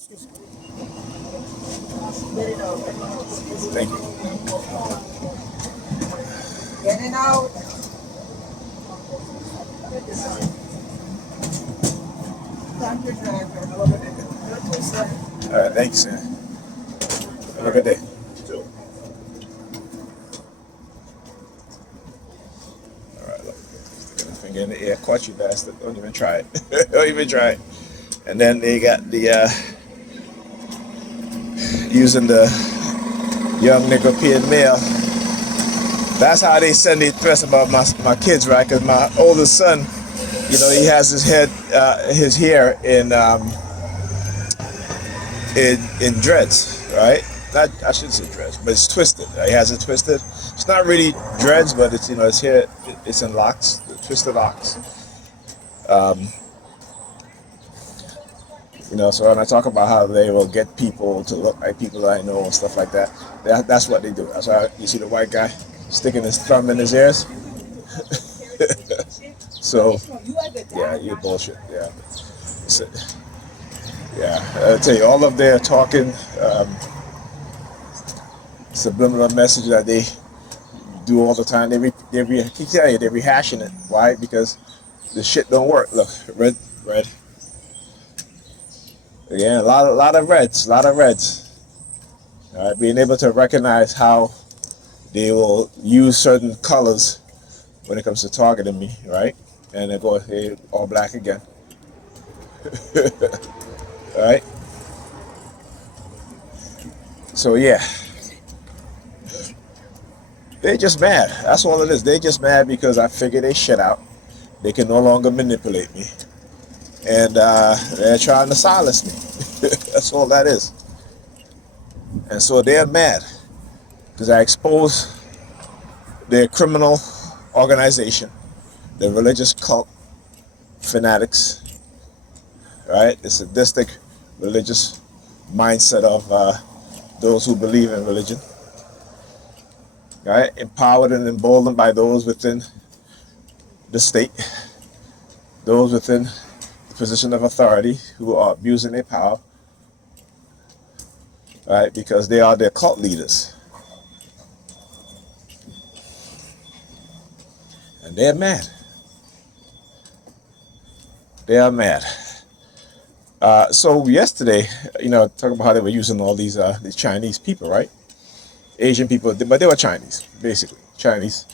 Thank you. Getting out. Dr. Driver. All right, thanks, man. Have a good day. All right, look. Sticking a finger in the air. Caught you, bastard. Don't even try it. Don't even try it. And then they got the using the young nigga peeing male. That's how they send the threats about my kids, right? Because my oldest son, he has his hair in dreads, right? Not, I shouldn't say dreads, but it's twisted. Right? He has it twisted. It's not really dreads, but it's his hair. It's in locks, twisted locks. Um, so when I talk about how they will get people to look like people that I know and stuff like that, that's what they do. That's why you see the white guy sticking his thumb in his ears. So, yeah, you bullshit. Yeah. So, yeah, I'll tell you, all of their talking, subliminal message that they do all the time, I keep telling you, they're rehashing it. Why? Because the shit don't work. Look, red. Yeah, a lot of reds. Being able to recognize how they will use certain colors when it comes to targeting me, right? And then go, hey, all black again, right? So yeah, they just mad. That's all it is. They just mad because I figured they shit out. They can no longer manipulate me, and they're trying to silence me. That's all that is. And so they're mad because I exposed their criminal organization, the religious cult fanatics, right? The sadistic religious mindset of those who believe in religion, right? Empowered and emboldened by those within the state, those within the position of authority who are abusing their power, right? Because they are their cult leaders. And they're mad. They are mad. So yesterday, talking about how they were using all these Chinese people, right? Asian people, but they were Chinese, basically. Chinese.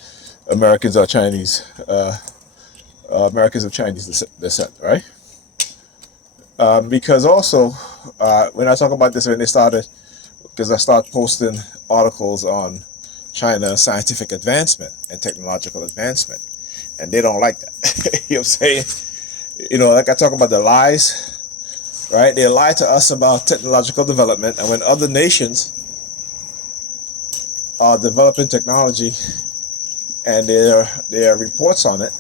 Americans are Chinese. Americans of Chinese descent, right? Because also, when I talk about this, when they started, because I started posting articles on China scientific advancement and technological advancement, and they don't like that. You know what I'm saying? Like I talk about the lies, right? They lie to us about technological development, and when other nations are developing technology and their reports on it,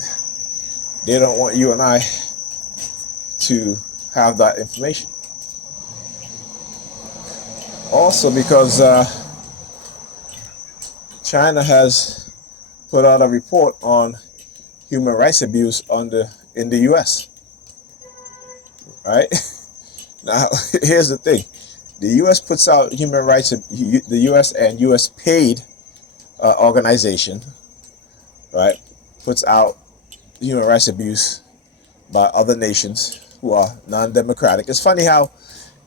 they don't want you and I to have that information. Also, because China has put out a report on human rights abuse in the U.S. Right now, here's the thing: the U.S. puts out human rights. The U.S. and U.S. paid organization, right, puts out human rights abuse by other nations who are non-democratic. It's funny how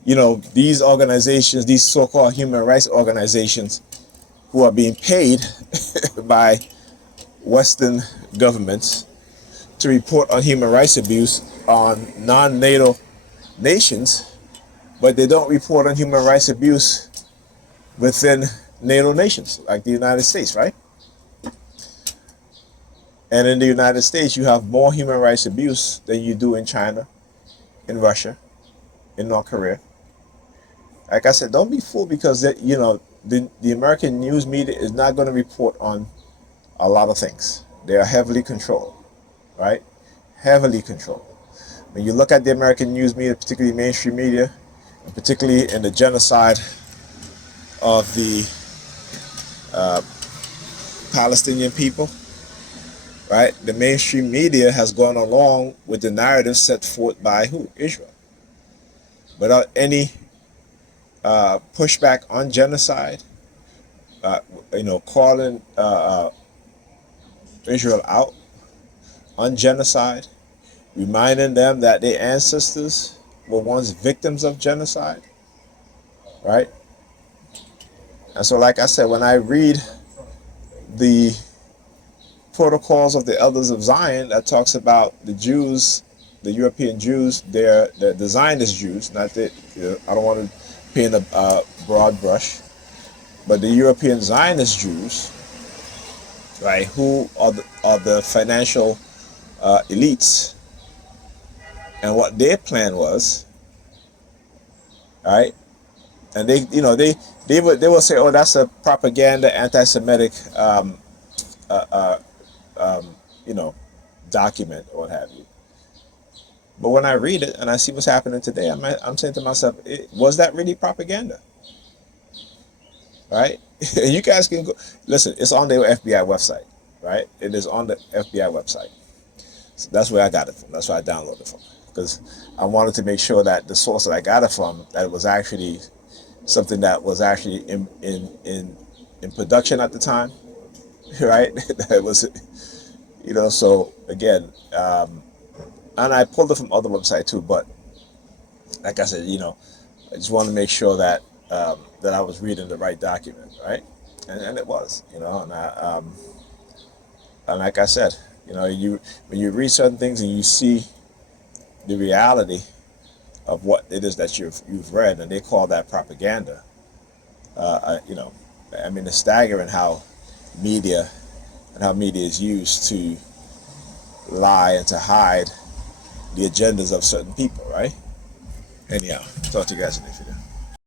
these organizations, these so-called human rights organizations, who are being paid by Western governments to report on human rights abuse on non-NATO nations, but they don't report on human rights abuse within NATO nations, like the United States, right? And in the United States, you have more human rights abuse than you do in China, in Russia, in North Korea. Like I said, don't be fooled because the American news media is not going to report on a lot of things. They are heavily controlled, right? Heavily controlled. When you look at the American news media, particularly mainstream media, and particularly in the genocide of the Palestinian people, right? The mainstream media has gone along with the narrative set forth by who? Israel. Without any pushback on genocide, uh, calling Israel out on genocide, reminding them that their ancestors were once victims of genocide, right? And so, like I said, when I read the protocols of the elders of Zion that talks about the Jews, the European Jews, the Zionist Jews, not that, I don't want to paint a broad brush, but the European Zionist Jews, right, who are the financial elites, and what their plan was, right? And they will say, oh, that's a propaganda, anti-Semitic, uh, uh, um, you know, document or what have you. But when I read it and I see what's happening today, I'm saying to myself, was that really propaganda? Right? You guys can go listen. It's on the FBI website, right? It is on the FBI website. So that's where I got it from. That's where I downloaded it from, because I wanted to make sure that the source that I got it from, that it was actually something that was actually in production at the time, right? That it was, So again, and I pulled it from other websites too. But like I said, I just wanted to make sure that that I was reading the right document, right? And it was, and like I said, when you read certain things and you see the reality of what it is that you've read, and they call that propaganda. It's staggering how media is used to lie and to hide the agendas of certain people, right? Anyhow, talk to you guys in the video.